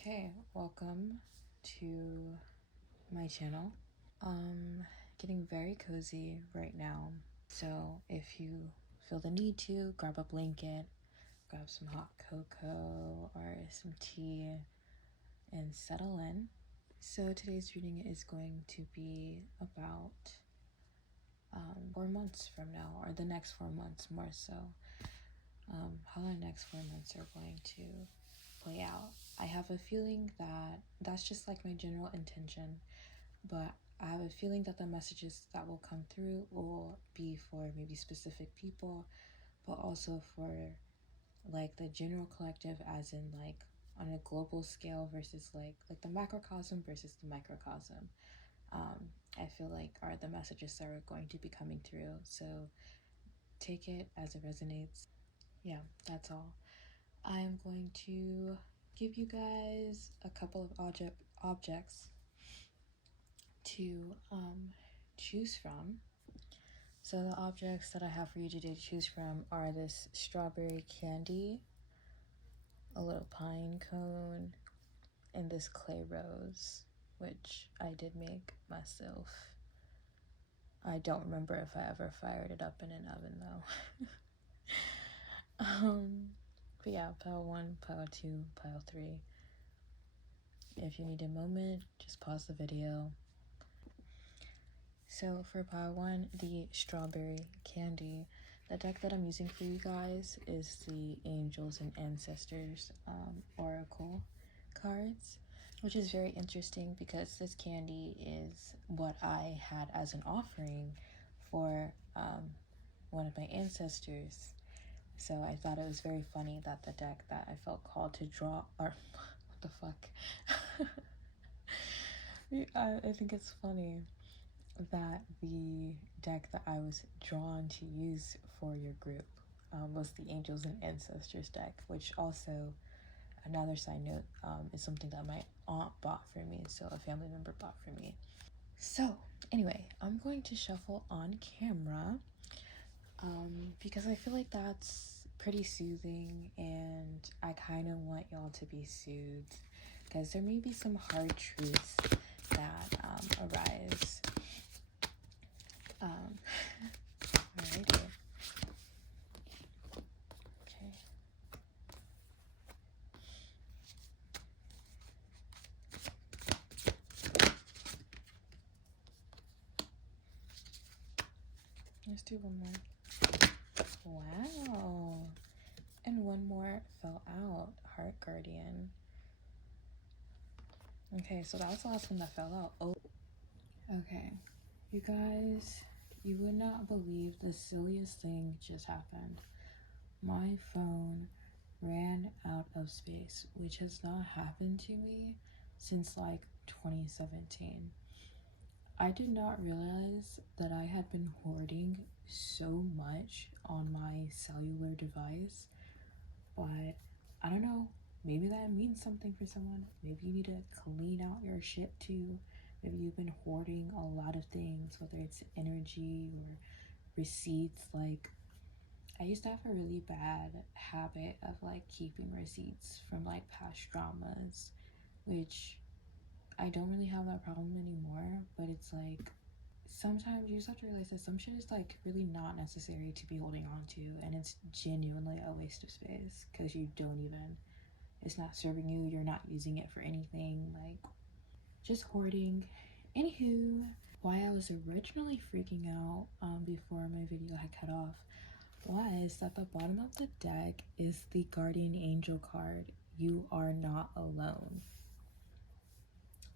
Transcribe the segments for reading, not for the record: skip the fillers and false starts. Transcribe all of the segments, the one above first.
Okay, welcome to my channel. Getting very cozy right now. So if you feel the need to, grab a blanket, grab some hot cocoa or some tea and settle in. So today's reading is going to be about 4 months from now, or the next 4 months more so. How the next 4 months are going to play out. I have a feeling that that's just like my general intention, but I have a feeling that the messages that will come through will be for maybe specific people, but also for like the general collective, as in like on a global scale versus like the macrocosm versus the microcosm. I feel like are the messages that are going to be coming through. So take it as it resonates. Yeah, that's all. I'm going to give you guys a couple of objects to choose from. So the objects that I have for you today to choose from are this strawberry candy, a little pine cone, and this clay rose, which I did make myself. I don't remember if I ever fired it up in an oven though. But yeah, pile 1, pile 2, pile 3. If you need a moment, just pause the video. So for pile 1, the strawberry candy, the deck that I'm using for you guys is the Angels and Ancestors Oracle cards, which is very interesting because this candy is what I had as an offering for one of my ancestors. So I thought it was very funny that the deck that I felt called to draw, or what the fuck? I think it's funny that the deck that I was drawn to use for your group was the Angels and Ancestors deck, which also, another side note, is something that my aunt bought for me, so a family member bought for me. So anyway, I'm going to shuffle on camera because I feel like that's pretty soothing, and I kind of want y'all to be soothed because there may be some hard truths that arise. Alrighty. Okay. Let's do one more. Wow. And one more fell out. Heart Guardian. Okay, so that was the last one that fell out. Oh. Okay. You guys, you would not believe the silliest thing just happened. My phone ran out of space, which has not happened to me since like 2017. I did not realize that I had been hoarding so much on my cellular device, but I don't know, maybe that means something for someone. Maybe you need to clean out your shit too. Maybe you've been hoarding a lot of things, whether it's energy or receipts. Like, I used to have a really bad habit of like keeping receipts from like past dramas, which I don't really have that problem anymore, but it's like sometimes you just have to realize that some shit is like really not necessary to be holding on to, and it's genuinely a waste of space because you don't even, it's not serving you, you're not using it for anything, like just hoarding. Anywho, why I was originally freaking out before my video had cut off was that the bottom of the deck is the Guardian Angel card, You Are Not Alone.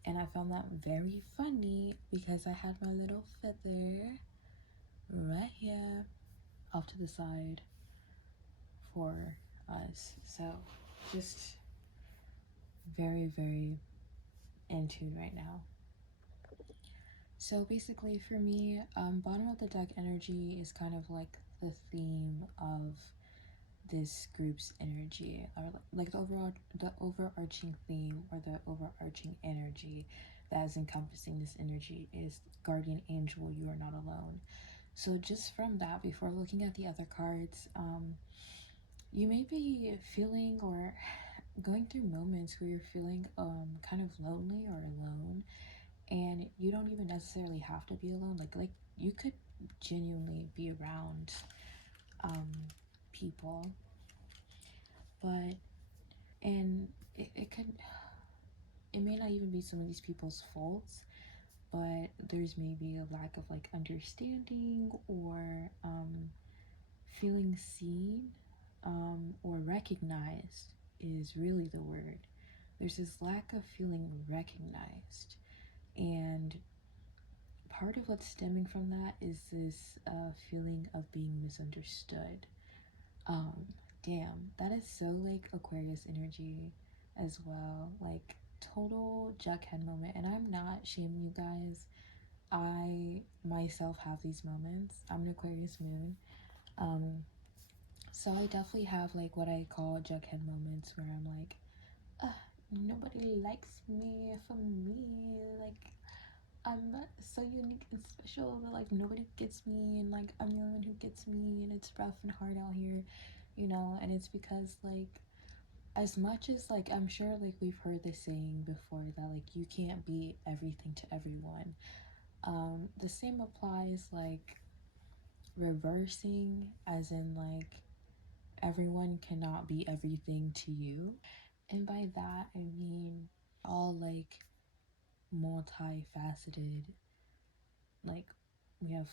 And I found that very funny because I had my little feather right here off to the side for us. So just very, very in tune right now. So basically for me, bottom of the deck energy is kind of like the theme of this group's energy, or like the overarching theme or the overarching energy that is encompassing this energy is Guardian Angel, You Are Not Alone. So just from that, before looking at the other cards, you may be feeling or going through moments where you're feeling kind of lonely or alone, and you don't even necessarily have to be alone. Like you could genuinely be around um people, but and it could, it may not even be some of these people's faults, but there's maybe a lack of like understanding or feeling seen or recognized is really the word. There's this lack of feeling recognized, and part of what's stemming from that is this feeling of being misunderstood. Um, Damn, that is so like Aquarius energy as well. Like total Jughead moment. And I'm not shaming you guys. I myself have these moments. I'm an Aquarius moon. Um, so I definitely have like what I call Jughead moments where I'm like, nobody likes me for me. Like I'm so unique and special that like nobody gets me, and like I'm the only one who gets me, and it's rough and hard out here, you know. And it's because like as much as like I'm sure like we've heard this saying before that like you can't be everything to everyone. The same applies like reversing, as in like everyone cannot be everything to you. And by that I mean all like multifaceted, like we have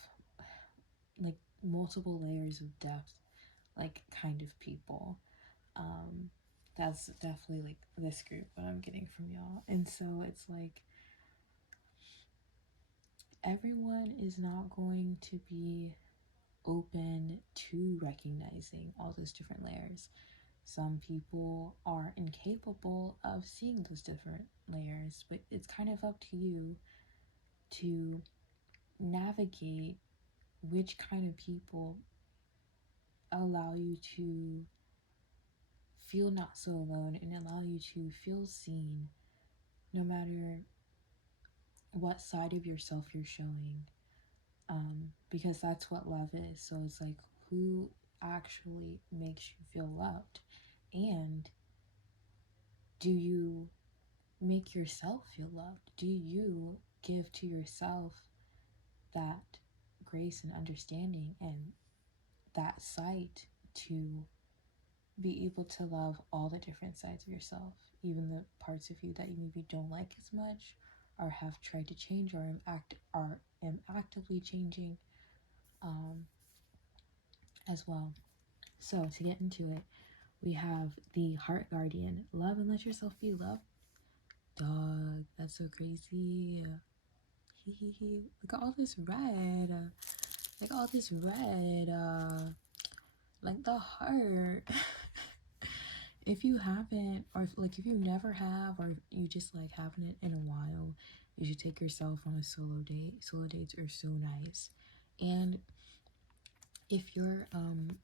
like multiple layers of depth, like kind of people. Um, that's definitely like this group what I'm getting from y'all. And so it's like everyone is not going to be open to recognizing all those different layers. Some people are incapable of seeing those different layers, but it's kind of up to you to navigate which kind of people allow you to feel not so alone and allow you to feel seen no matter what side of yourself you're showing. Because that's what love is. So it's like who actually makes you feel loved, and do you make yourself feel loved? Do you give to yourself that grace and understanding and that sight to be able to love all the different sides of yourself, even the parts of you that you maybe don't like as much or have tried to change or am actively changing, um, as well. So to get into it, we have the Heart Guardian. Love and let yourself be loved. Dog, that's so crazy. Hee hee hee. Look at all this red. Like all this red. Like the heart. If you haven't, or like if you never have, or you just like haven't it in a while, you should take yourself on a solo date. Solo dates are so nice. And if you're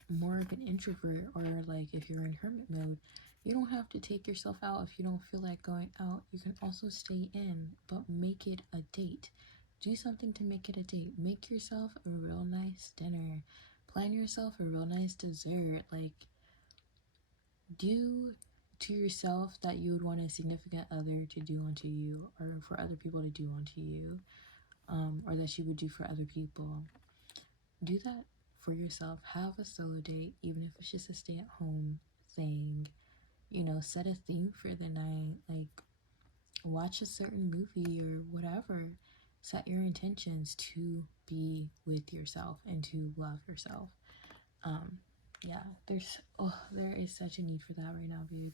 more of an introvert, or like if you're in hermit mode, you don't have to take yourself out if you don't feel like going out. You can also stay in, but make it a date. Do something to make it a date. Make yourself a real nice dinner. Plan yourself a real nice dessert. Like do to yourself that you would want a significant other to do unto you, or for other people to do unto you, or that you would do for other people. Do that for yourself. Have a solo date, even if it's just a stay at home thing. You know, set a theme for the night. Like, watch a certain movie or whatever. Set your intentions to be with yourself and to love yourself. Yeah, there is such a need for that right now, babe.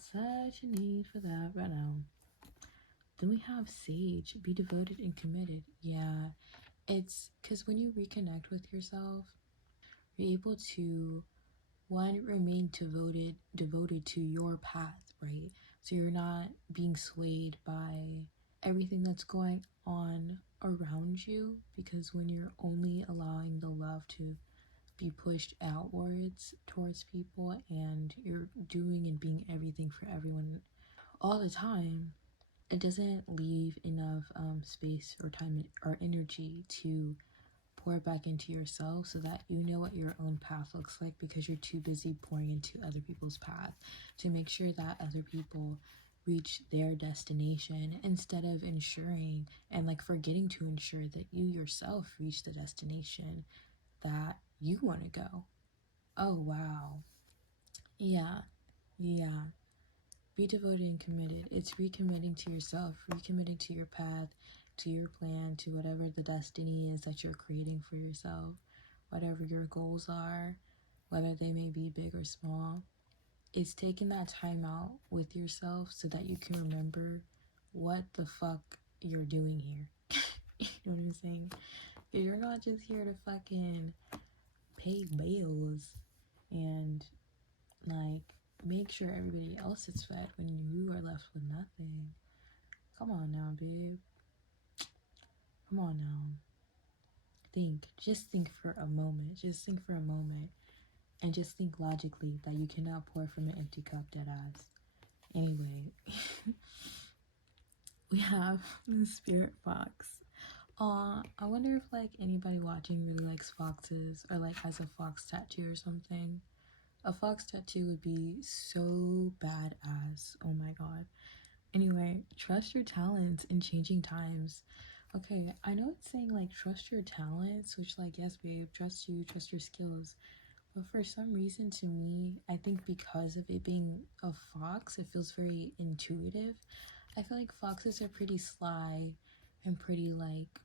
Such a need for that right now. Then we have Sage. Be devoted and committed. Yeah, it's because when you reconnect with yourself, you're able to one remain devoted to your path, right? So you're not being swayed by everything that's going on around you, because when you're only allowing the love to be pushed outwards towards people, and you're doing and being everything for everyone all the time, it doesn't leave enough space or time or energy to pour back into yourself so that you know what your own path looks like, because you're too busy pouring into other people's path to make sure that other people reach their destination, instead of ensuring and like forgetting to ensure that you yourself reach the destination that you want to go. Oh wow. Yeah. Yeah. Be devoted and committed. It's recommitting to yourself, recommitting to your path, to your plan, to whatever the destiny is that you're creating for yourself, whatever your goals are, whether they may be big or small. It's taking that time out with yourself so that you can remember what the fuck you're doing here. You know what I'm saying? You're not just here to fucking pay bills and like make sure everybody else is fed when you are left with nothing. Come on now, babe. Come on now. Just think for a moment. Just think for a moment. And just think logically that you cannot pour from an empty cup, dead ass. Anyway, we have the spirit fox. I wonder if like anybody watching really likes foxes or like has a fox tattoo or something. A fox tattoo would be so badass. Oh my god. Anyway, trust your talents in changing times. Okay, I know it's saying like trust your talents, which like yes, babe, trust you, trust your skills. But for some reason to me, I think because of it being a fox, it feels very intuitive. I feel like foxes are pretty sly and pretty like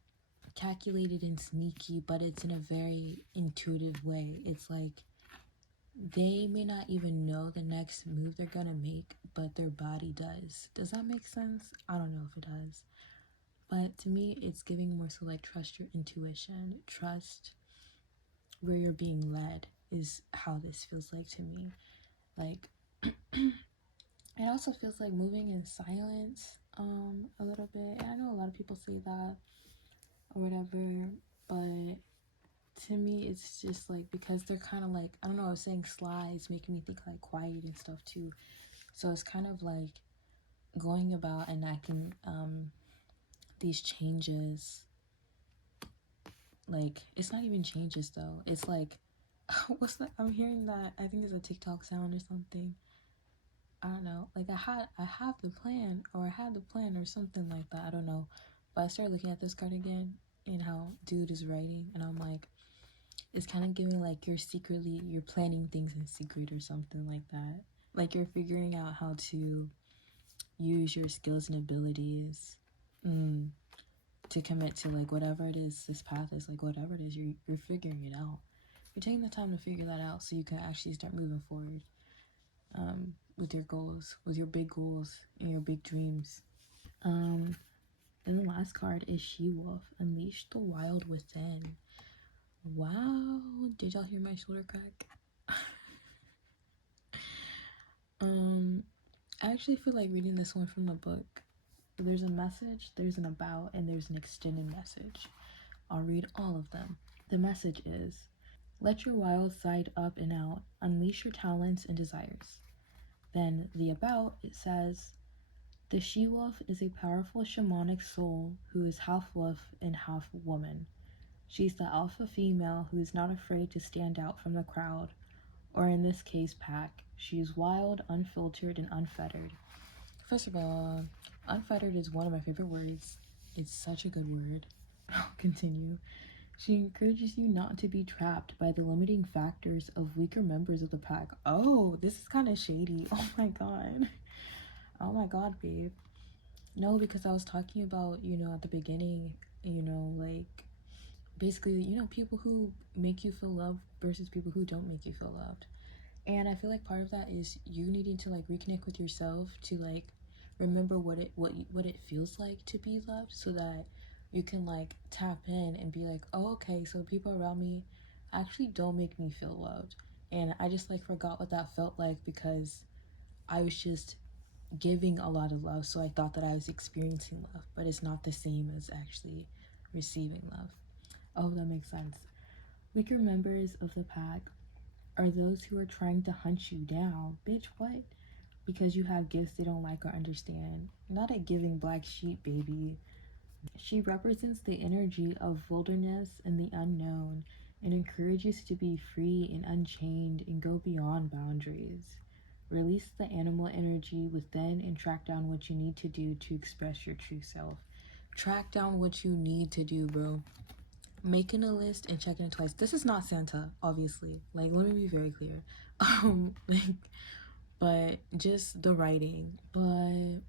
calculated and sneaky, but it's in a very intuitive way. It's like they may not even know the next move they're gonna make, but their body does. Does that make sense? I don't know if it does. But to me, it's giving more so like trust your intuition, trust where you're being led, is how this feels like to me. Like, it also feels like moving in silence a little bit. And I know a lot of people say that or whatever, but to me it's just like because they're kind of like, I don't know, I was saying sly is making me think like quiet and stuff too. So it's kind of like going about enacting these changes. Like it's not even changes though. It's like what's that? I'm hearing that. I think it's a TikTok sound or something. I don't know. Like I have the plan, or I had the plan or something like that. I don't know. But I started looking at this card again and how dude is writing, and I'm like, it's kind of giving like you're planning things in secret or something like that. Like you're figuring out how to use your skills and abilities to commit to like whatever it is this path is, like whatever it is, you're figuring it out. You're taking the time to figure that out so you can actually start moving forward with your goals, with your big goals and your big dreams. Then the last card is She-Wolf. Unleash the wild within. Wow, did y'all hear my shoulder crack? I actually feel like reading this one from the book. There's a message, there's an about, and there's an extended message. I'll read all of them. The message is, let your wild side up and out, unleash your talents and desires. Then the about, it says, the she-wolf is a powerful shamanic soul who is half wolf and half woman. She's the alpha female who is not afraid to stand out from the crowd, or in this case, pack. She is wild, unfiltered, and unfettered. First of all, unfettered is one of my favorite words. It's such a good word. I'll continue. She encourages you not to be trapped by the limiting factors of weaker members of the pack. Oh, this is kind of shady. Oh my god. Oh my god, babe. No, because I was talking about, at the beginning, like basically, people who make you feel loved versus people who don't make you feel loved. And I feel like part of that is you needing to like reconnect with yourself to like remember what it feels like to be loved, so that you can like tap in and be like, oh, okay, so people around me actually don't make me feel loved. And I just like forgot what that felt like because I was just giving a lot of love, so I thought that I was experiencing love, but it's not the same as actually receiving love. Oh, that makes sense. Weaker members of the pack are those who are trying to hunt you down. Bitch, what? Because you have gifts they don't like or understand. Not a giving black sheep, baby. She represents the energy of wilderness and the unknown and encourages you to be free and unchained and go beyond boundaries. Release the animal energy within and track down what you need to do to express your true self. Track down what you need to do, bro. Making a list and checking it twice. This is not Santa, obviously. Like, let me be very clear. Like, but just the writing. But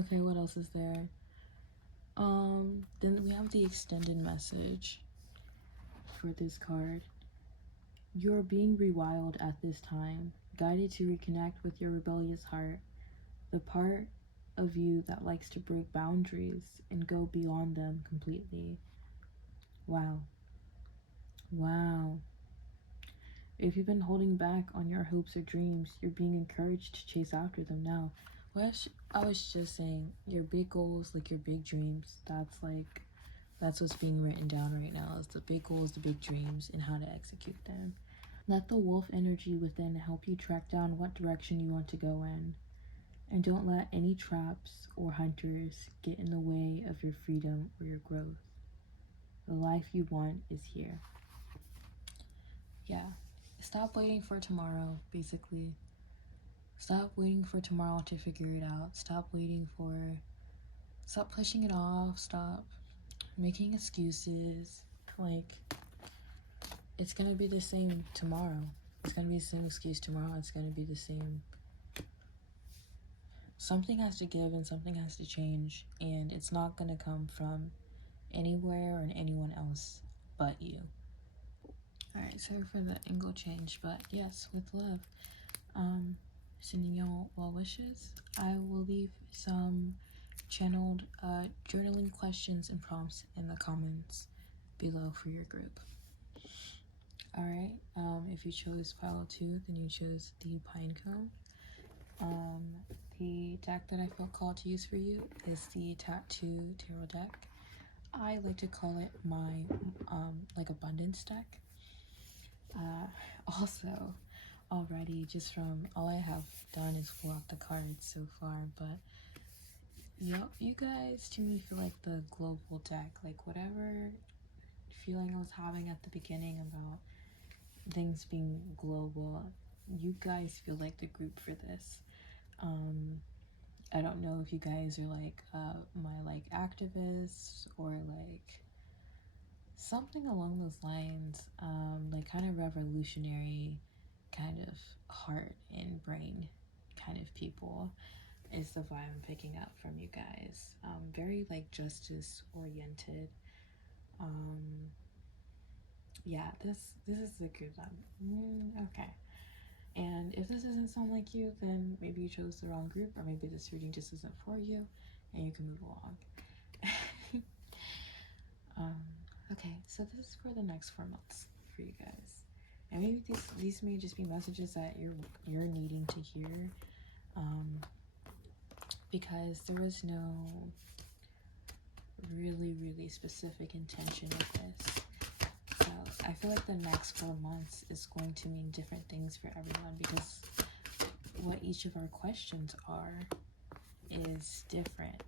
okay, what else is there? Then we have the extended message for this card. You're being rewild at this time, guided to reconnect with your rebellious heart, the part of you that likes to break boundaries and go beyond them completely. Wow. Wow. If you've been holding back on your hopes or dreams, you're being encouraged to chase after them now. Which I was just saying, your big goals, like your big dreams, that's what's being written down right now. Is the big goals, the big dreams, and how to execute them. Let the wolf energy within help you track down what direction you want to go in. And don't let any traps or hunters get in the way of your freedom or your growth. The life you want is here. Yeah. Stop waiting for tomorrow, basically. Stop waiting for tomorrow to figure it out. Stop pushing it off. Stop making excuses. Like, it's gonna be the same tomorrow. It's gonna be the same excuse tomorrow. It's gonna be the same. Something has to give and something has to change, and it's not gonna come from anywhere or anyone else but you. Alright, sorry for the angle change, but yes, with love. Sending y'all well wishes. I will leave some channeled journaling questions and prompts in the comments below for your group. Alright, if you chose pile 2, then you chose the pine cone. The deck that I felt called to use for you is the Tattoo Tarot deck. I like to call it my like abundance deck. Also, already just from all I have done is pull out the cards so far, but yep, you guys to me feel like the global deck, like whatever feeling I was having at the beginning about things being global, you guys feel like the group for this. I don't know if you guys are like my like activists or like something along those lines, like kind of revolutionary kind of heart and brain kind of people is the vibe I'm picking up from you guys. Very like justice oriented. Yeah, this is the group okay. And if this doesn't sound like you, then maybe you chose the wrong group, or maybe this reading just isn't for you, and you can move along. Okay, so this is for the next 4 months for you guys, and maybe these may just be messages that you're needing to hear, because there was no really specific intention of this. So I feel like the next 4 months is going to mean different things for everyone, because what each of our questions are is different.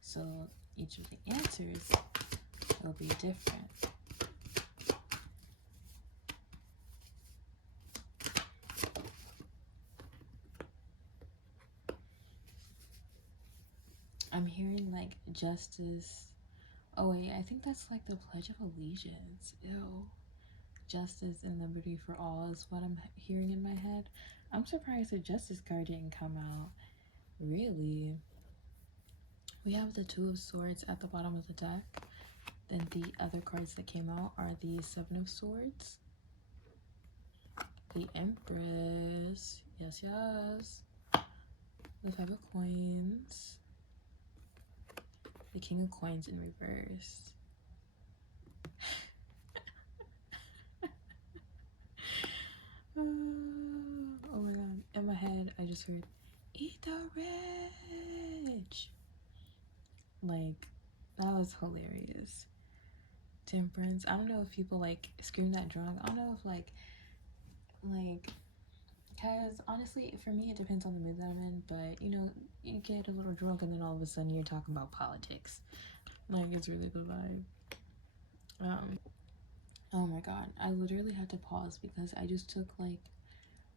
So each of the answers will be different. I'm hearing like justice. Oh wait, I think that's like the Pledge of Allegiance. Ew. Justice and liberty for all is what I'm hearing in my head. I'm surprised the Justice card didn't come out. Really? We have the Two of Swords at the bottom of the deck. Then the other cards that came out are the Seven of Swords, the Empress, yes, the Five of Coins, the King of Coins in reverse. Oh my god, in my head I just heard, eat the rich. Like, that was hilarious. Temperance. I don't know if people like scream that drunk. I don't know if like Because honestly, for me, it depends on the mood that I'm in. But you know, you get a little drunk and then all of a sudden you're talking about politics. Like, it's really the vibe. Oh my god, I literally had to pause because I just took like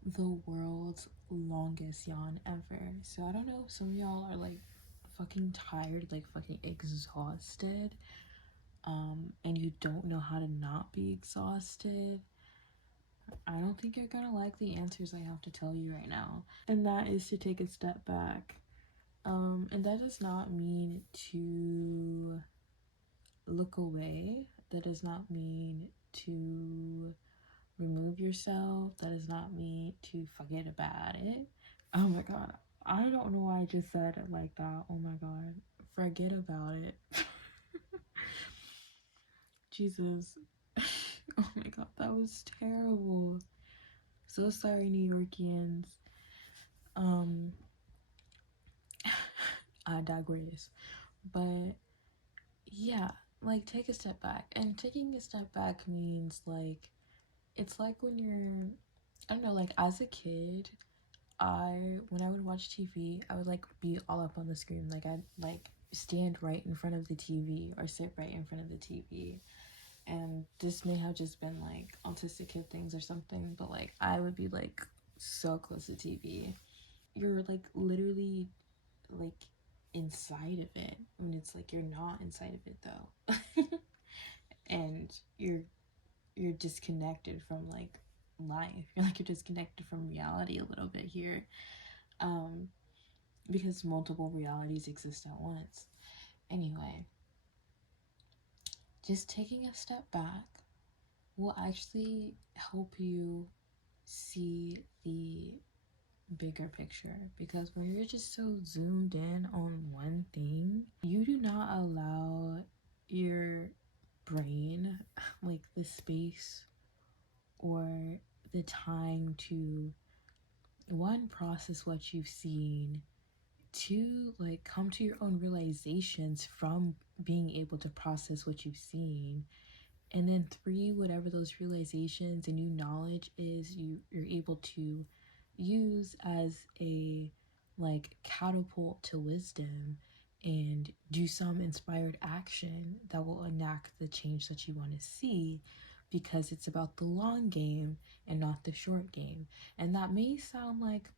the world's longest yawn ever. So I don't know if some of y'all are like fucking tired, like fucking exhausted, and you don't know how to not be exhausted. I don't think you're gonna like the answers I have to tell you right now. And that is to take a step back. And that does not mean to look away. That does not mean to remove yourself. That does not mean to forget about it. Oh my god. I don't know why I just said it like that. Oh my god. Forget about it. Jesus. Oh my god, that was terrible. So sorry, New Yorkians. Um, I digress. But yeah, like take a step back. And taking a step back means like it's like when you're, I don't know, like as a kid, when I would watch TV, I would like be all up on the screen. Like I'd like stand right in front of the TV or sit right in front of the TV. And this may have just been like autistic kid things or something, but like I would be like so close to TV. You're like literally like inside of it. I mean, it's like you're not inside of it though. And you're disconnected from like life. You're like you're disconnected from reality a little bit here. Um because multiple realities exist at once. Anyway, just taking a step back will actually help you see the bigger picture, because when you're just so zoomed in on one thing, you do not allow your brain like the space or the time to one, process what you've seen, two, like come to your own realizations from being able to process what you've seen, and then three, whatever those realizations and new knowledge is, you're able to use as a like catapult to wisdom and do some inspired action that will enact the change that you want to see, because it's about the long game and not the short game. And that may sound like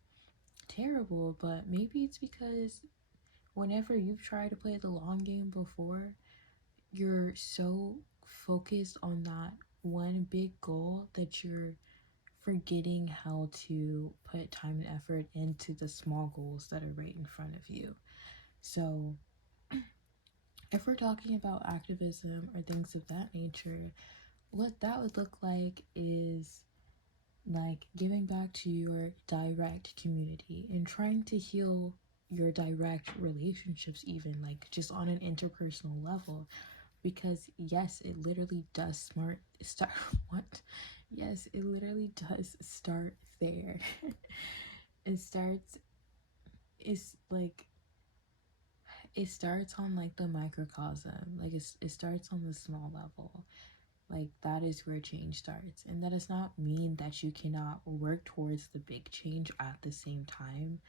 terrible, but maybe it's because whenever you've tried to play the long game before, you're so focused on that one big goal that you're forgetting how to put time and effort into the small goals that are right in front of you. So, if we're talking about activism or things of that nature, what that would look like is like giving back to your direct community and trying to heal your direct relationships, even like just on an interpersonal level. Because yes, it literally does start what? Yes, it literally does start there. it starts it's like it starts on like the microcosm. Like it starts on the small level. Like that is where change starts. And that does not mean that you cannot work towards the big change at the same time.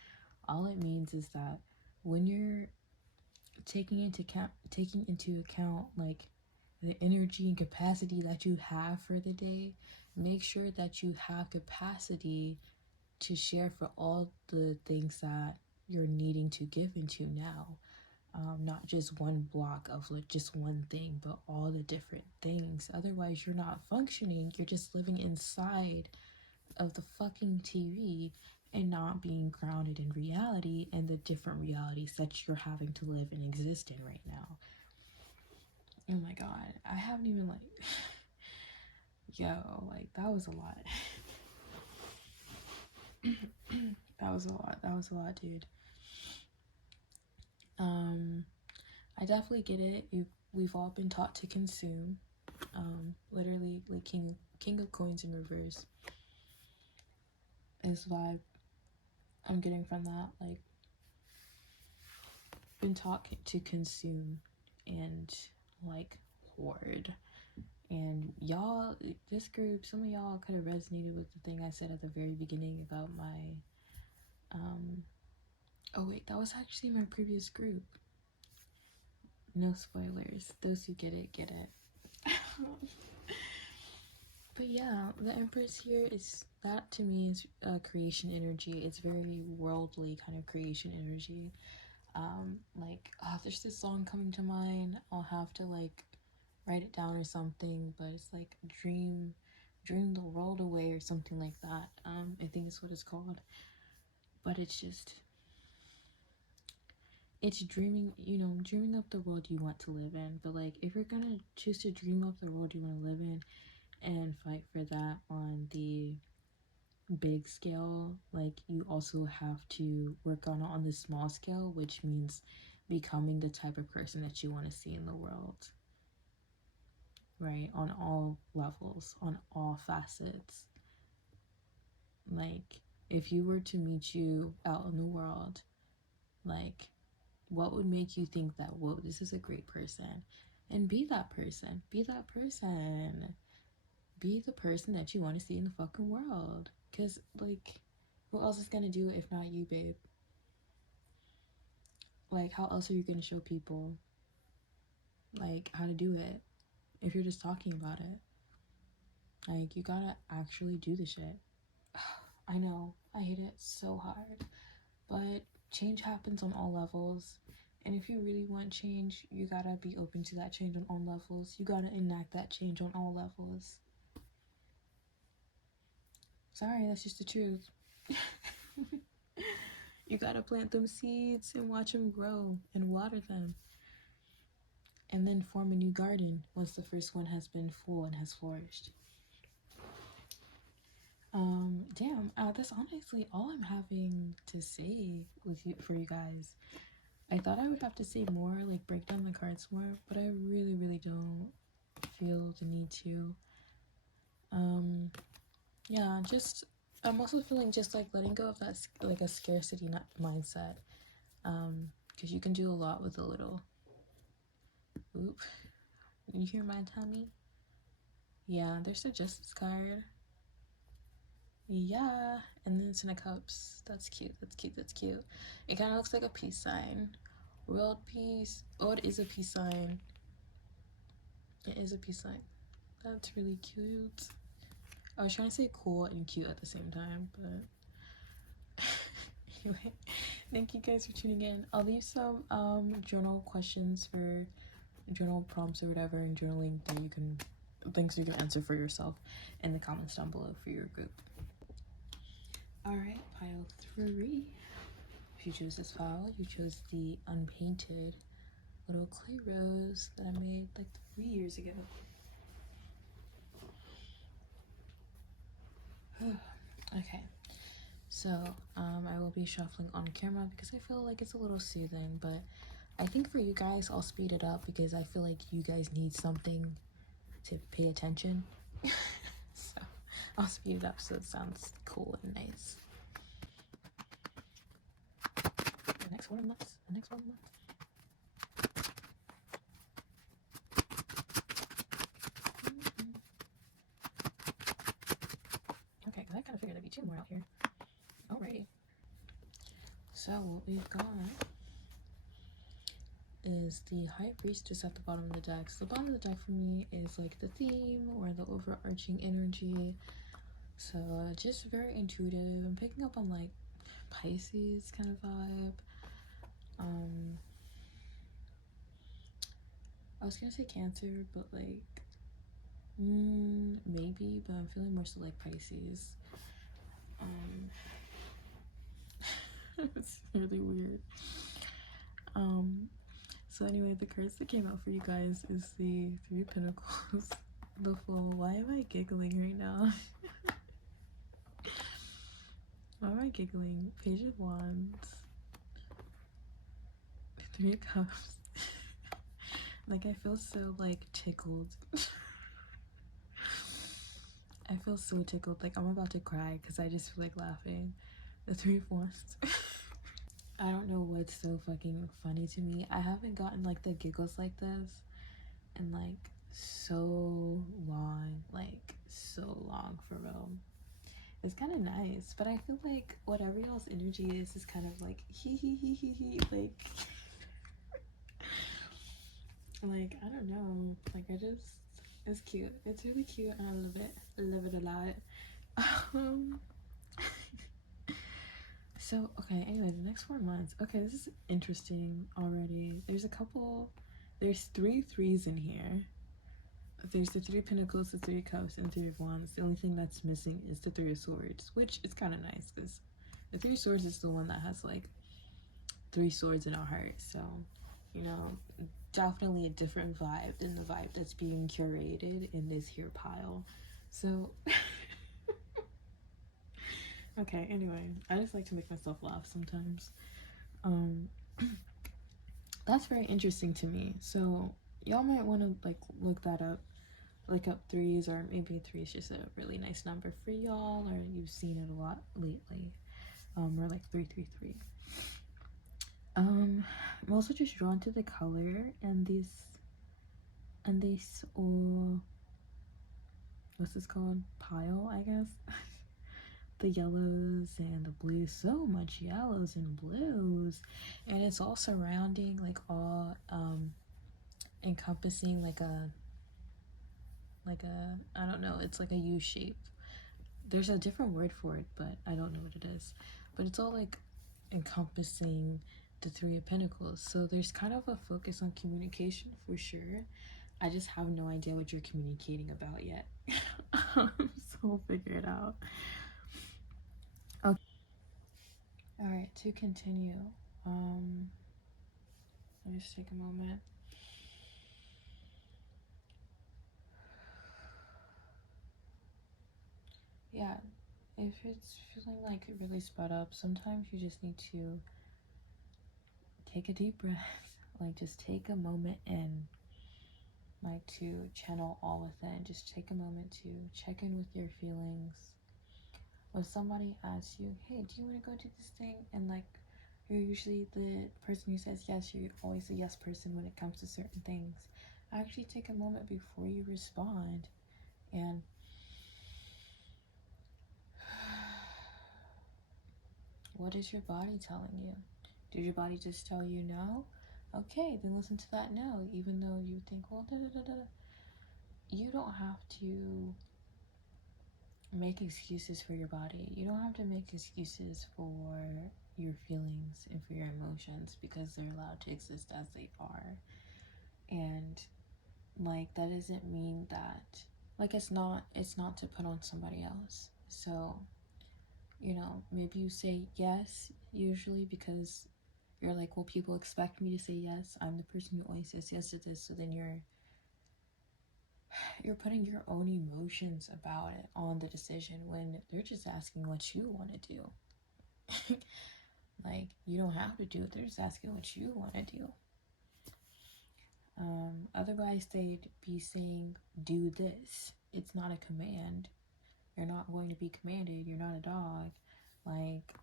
All it means is that when you're taking into account like the energy and capacity that you have for the day, make sure that you have capacity to share for all the things that you're needing to give into now. Not just one block of like just one thing, but all the different things. Otherwise, you're not functioning. You're just living inside of the fucking TV and not being grounded in reality and the different realities that you're having to live and exist in right now. Oh my god, I haven't even like yo, like that was a lot. That was a lot, dude. I definitely get it. We've all been taught to consume. Literally like king of coins in reverse is why I'm getting from that. Like been taught to consume and like hoard And y'all, this group, some of y'all could have resonated with the thing I said at the very beginning about my, oh wait, that was actually my previous group. No spoilers. Those who get it, get it. But yeah, the Empress here is, that to me is creation energy. It's very worldly kind of creation energy. Like, there's this song coming to mind. I'll have to like write it down or something, but it's like dream the world away or something like that. I think it's what it's called. But it's just, it's dreaming, dreaming up the world you want to live in. But like, if you're gonna choose to dream up the world you want to live in and fight for that on the big scale, like, you also have to work on it on the small scale, which means becoming the type of person that you want to see in the world, right? On all levels, on all facets. Like, if you were to meet you out in the world, like, what would make you think that, whoa, this is a great person? And be that person. Be that person. Be the person that you want to see in the fucking world. Because, like, who else is gonna do it if not you, babe? Like, how else are you gonna show people, like, how to do it if you're just talking about it? Like, you gotta actually do the shit. I know, I hate it so hard, but change happens on all levels. And if you really want change, you gotta be open to that change on all levels. You gotta enact that change on all levels. Sorry, that's just the truth. You gotta plant them seeds and watch them grow and water them. And then form a new garden once the first one has been full and has flourished. Damn, that's honestly all I'm having to say for you guys. I thought I would have to say more, like break down the cards more, but I really, really don't feel the need to. Yeah, just, I'm also feeling just like letting go of that, like a scarcity mindset. Because you can do a lot with a little. Oop. You hear my tummy? Yeah, there's the Justice card. Yeah, and then it's in a cups. That's cute, that's cute, that's cute. It kind of looks like a peace sign. World peace. Oh, it is a peace sign. It is a peace sign. That's really cute. I was trying to say cool and cute at the same time, but anyway, thank you guys for tuning in. I'll leave some journal questions for journal prompts or whatever, and journaling that you can, things you can answer for yourself in the comments down below for your group. Alright, pile 3. If you chose this file, you chose the unpainted little clay rose that I made like 3 years ago. Okay, so I will be shuffling on camera because I feel like it's a little soothing, but I think for you guys I'll speed it up because I feel like you guys need something to pay attention. So I'll speed it up so it sounds cool and nice. The next one months. Okay, because I kind of figured there'd be 2 more out here. Alrighty. So what we've got is the High Priestess at the bottom of the deck. So the bottom of the deck for me is like the theme or the overarching energy. So just very intuitive. I'm picking up on like Pisces kind of vibe. I was gonna say Cancer, but like maybe, but I'm feeling more so like Pisces. It's really weird. So anyway, the cards that came out for you guys is the 3 of Pentacles, the Fool. Why am I giggling right now? Why am I giggling? Page of Wands, 3 of Cups. Like, I feel so like tickled. I feel so tickled, like I'm about to cry because I just feel like laughing. The 3 of Wands. I don't know what's so fucking funny to me. I haven't gotten like the giggles like this in like so long, like so long for real. It's kind of nice, but I feel like whatever y'all's energy is kind of like he, like I don't know, like it's cute. It's really cute, and I love it a lot. Um, so okay. Anyway, the next 4 months. Okay, this is interesting already. There's three threes in here. There's the Three of Pentacles, the Three of Cups, and the Three of Wands. The only thing that's missing is the Three of Swords, which is kind of nice because the Three of Swords is the one that has like three swords in a heart. So, you know, definitely a different vibe than the vibe that's being curated in this here pile. So, okay, anyway, I just like to make myself laugh sometimes. Um, that's very interesting to me. So, y'all might want to like look that up, look up threes, or maybe three is just a really nice number for y'all, or you've seen it a lot lately. Or like 333. I'm also just drawn to the color and these what's this called, pile, I guess. The yellows and the blues, so much yellows and blues, and it's all surrounding, like all encompassing like a I don't know, it's like a U shape. There's a different word for it, but I don't know what it is. But it's all like encompassing the Three of Pentacles. So there's kind of a focus on communication for sure. I just have no idea what you're communicating about yet. So we'll figure it out. Okay. All right, to continue. Let me just take a moment. Yeah, if it's feeling like it really sped up, sometimes you just need to take a deep breath. Like, just take a moment and like to channel all within. Just take a moment to check in with your feelings. When somebody asks you, hey, do you want to go do this thing? And like, you're usually the person who says yes. You're always a yes person when it comes to certain things. Actually take a moment before you respond and what is your body telling you? Did your body just tell you no? Okay, then listen to that no, even though you think, well, da da da da. You don't have to make excuses for your body. You don't have to make excuses for your feelings and for your emotions because they're allowed to exist as they are. And like that doesn't mean that like it's not to put on somebody else. So, you know, maybe you say yes usually because you're like, well, people expect me to say yes. I'm the person who always says yes to this. So then you're putting your own emotions about it on the decision when they're just asking what you want to do. Like, you don't have to do it, they're just asking what you want to do. Otherwise they'd be saying do this. It's not a command. You're not going to be commanded. You're not a dog. Like,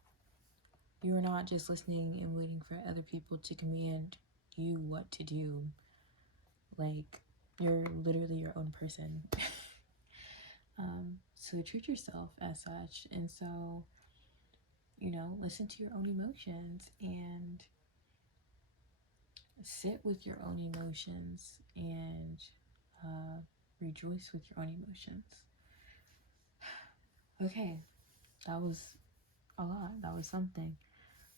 you're not just listening and waiting for other people to command you what to do. Like, you're literally your own person. So treat yourself as such. And so, you know, listen to your own emotions and sit with your own emotions and rejoice with your own emotions. Okay, that was a lot. That was something.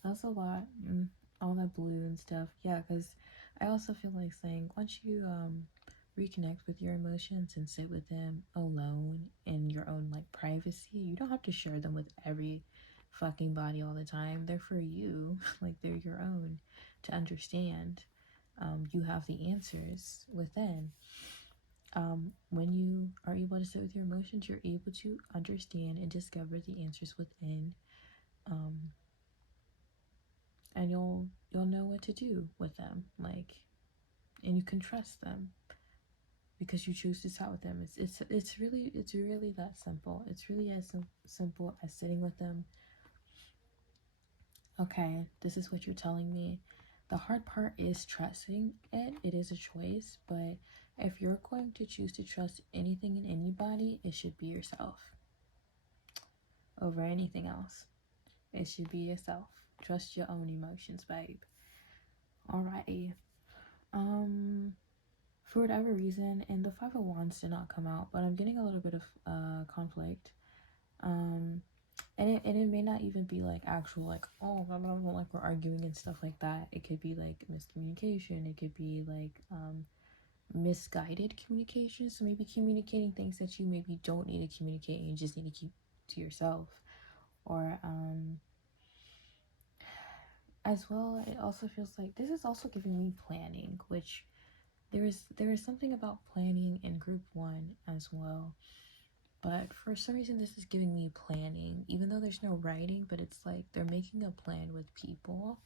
That's a lot. All that blue and stuff. Yeah, because I also feel like saying once you reconnect with your emotions and sit with them alone in your own like privacy, you don't have to share them with every fucking body all the time. They're for you. Like, they're your own to understand. You have the answers within. When you are able to sit with your emotions, you're able to understand and discover the answers within. And you'll know what to do with them, like, and you can trust them because you choose to sit with them. It's really that simple. It's really as simple as sitting with them. Okay, this is what you're telling me. The hard part is trusting it. It is a choice, but If you're going to choose to trust anything and anybody, it should be yourself over anything else. It should be yourself. Trust your own emotions, babe. Alrighty. For whatever reason, and the Five of Wands did not come out, but I'm getting a little bit of conflict. And it may not even be like actual like, oh, blah, blah, blah, like we're arguing and stuff like that. It could be like miscommunication. It could be like misguided communication. So maybe communicating things that you maybe don't need to communicate and you just need to keep to yourself. Or as well, it also feels like this is also giving me planning, which there is something about planning in group 1 as well. But for some reason, this is giving me planning, even though there's no writing, but it's like they're making a plan with people.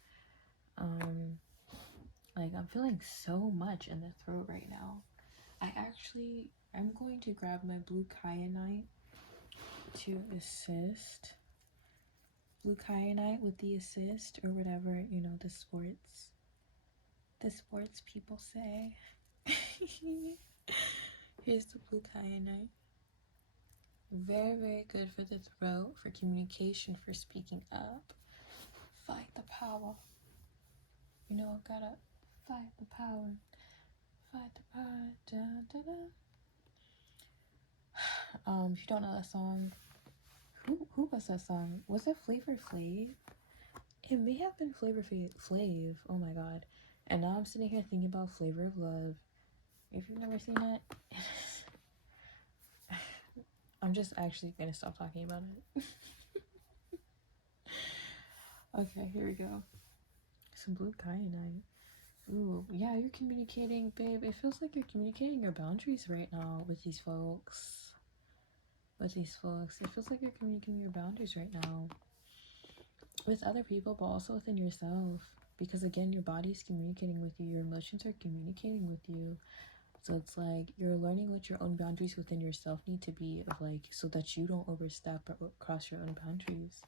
Like I'm feeling so much in the throat right now. I'm going to grab my blue kyanite to assist. Blue kyanite with the assist or whatever, you know, the sports people say. Here's the blue kyanite. Very, very good for the throat, for communication, for speaking up. Fight the power. You know, I gotta fight the power. Fight the power. Da, da, da. If you don't know that song, who was that song? Was it Flavor Flav? It may have been Flavor Flav. Oh my god. And now I'm sitting here thinking about Flavor of Love. If you've never seen it, I'm just actually gonna stop talking about it. Okay, here we go. Some blue kyanite. Ooh, yeah, you're communicating, babe. It feels like you're communicating your boundaries right now with these folks. It feels like you're communicating your boundaries right now. With other people, but also within yourself. Because again, your body's communicating with you. Your emotions are communicating with you. So it's like you're learning what your own boundaries within yourself need to be, of like, so that you don't overstep or cross your own boundaries.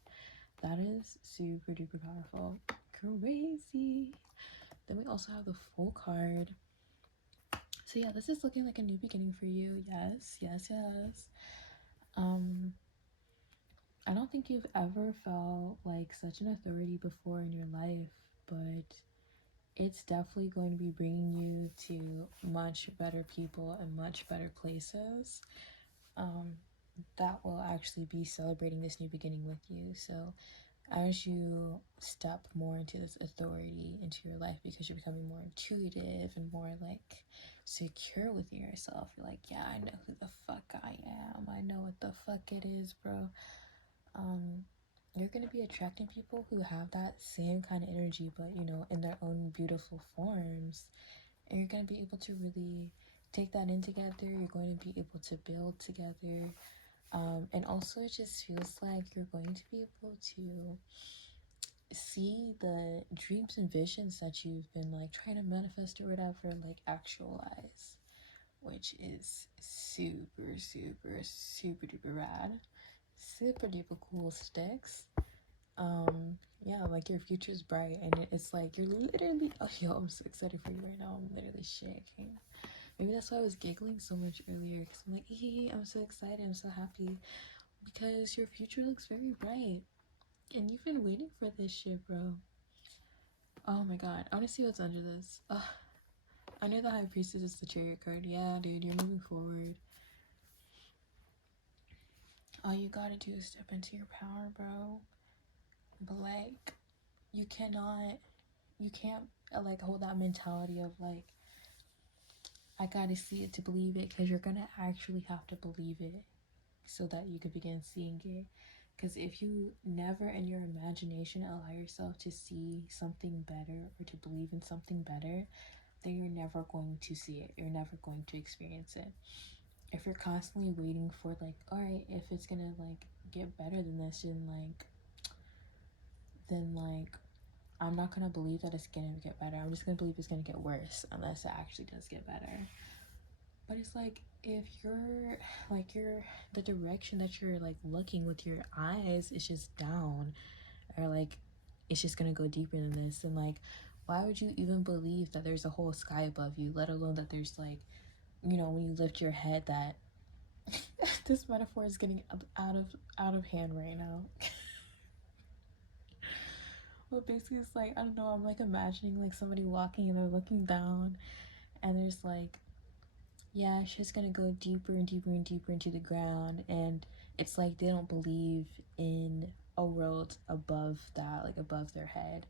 That is super duper powerful. Crazy. Then we also have the Fool card. So yeah, this is looking like a new beginning for you. Yes. I don't think you've ever felt like such an authority before in your life, but it's definitely going to be bringing you to much better people and much better places that will actually be celebrating this new beginning with you. So as you step more into this authority into your life, because you're becoming more intuitive and more like secure with yourself, you're like, yeah, I know who the fuck I am. I know what the fuck it is, bro. You're going to be attracting people who have that same kind of energy, but you know, in their own beautiful forms. And you're going to be able to really take that in together. You're going to be able to build together. And also it just feels like you're going to be able to see the dreams and visions that you've been like trying to manifest or whatever, like actualize, which is super duper rad, super duper cool sticks. Yeah, like your future's bright, and it's like you're literally, oh yo, I'm so excited for you right now. I'm literally shaking. Maybe that's why I was giggling so much earlier, because I'm like, I'm so excited, I'm so happy, because your future looks very bright, and you've been waiting for this shit, bro. Oh my god, I want to see what's under this. I know the High Priestess is the Chariot card. Yeah, dude, you're moving forward. All you gotta do is step into your power, bro. But like, you can't like hold that mentality of like, I gotta see it to believe it, because you're gonna actually have to believe it so that you can begin seeing it. Because if you never in your imagination allow yourself to see something better or to believe in something better, then you're never going to see it. You're never going to experience it. If you're constantly waiting for like, all right, if it's gonna like get better than this, then I'm not gonna believe that it's gonna get better. I'm just gonna believe it's gonna get worse unless it actually does get better. But it's like, if you're the direction that you're like looking with your eyes is just down, or like it's just gonna go deeper than this, and like, why would you even believe that there's a whole sky above you, let alone that there's like you know, when you lift your head, that this metaphor is getting out of hand right now. But basically it's like, I don't know, I'm like imagining like somebody walking and they're looking down, and there's like, yeah, she's gonna go deeper and deeper and deeper into the ground, and it's like they don't believe in a world above that, like above their head.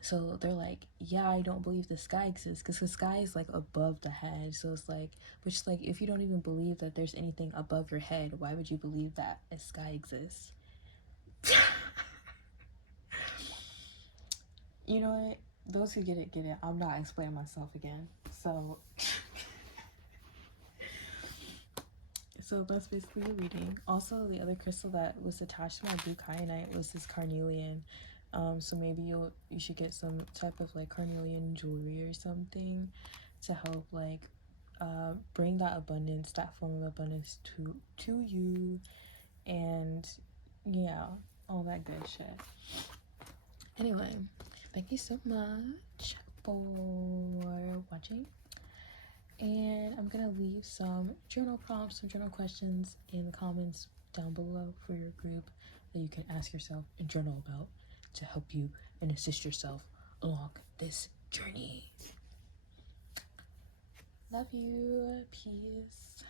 So they're like, yeah, I don't believe the sky exists, because the sky is like above the head. So it's like, which is like, if you don't even believe that there's anything above your head, why would you believe that a sky exists? You know what? Those who get it, get it. I'm not explaining myself again. So that's basically the reading. Also, the other crystal that was attached to my blue kyanite was this carnelian. So maybe you should get some type of like carnelian jewelry or something to help like bring that abundance, that form of abundance to you, and yeah, all that good shit. Anyway, thank you so much for watching. And I'm gonna leave some journal prompts, some journal questions in the comments down below for your group that you can ask yourself and journal about to help you and assist yourself along this journey. Love you. Peace.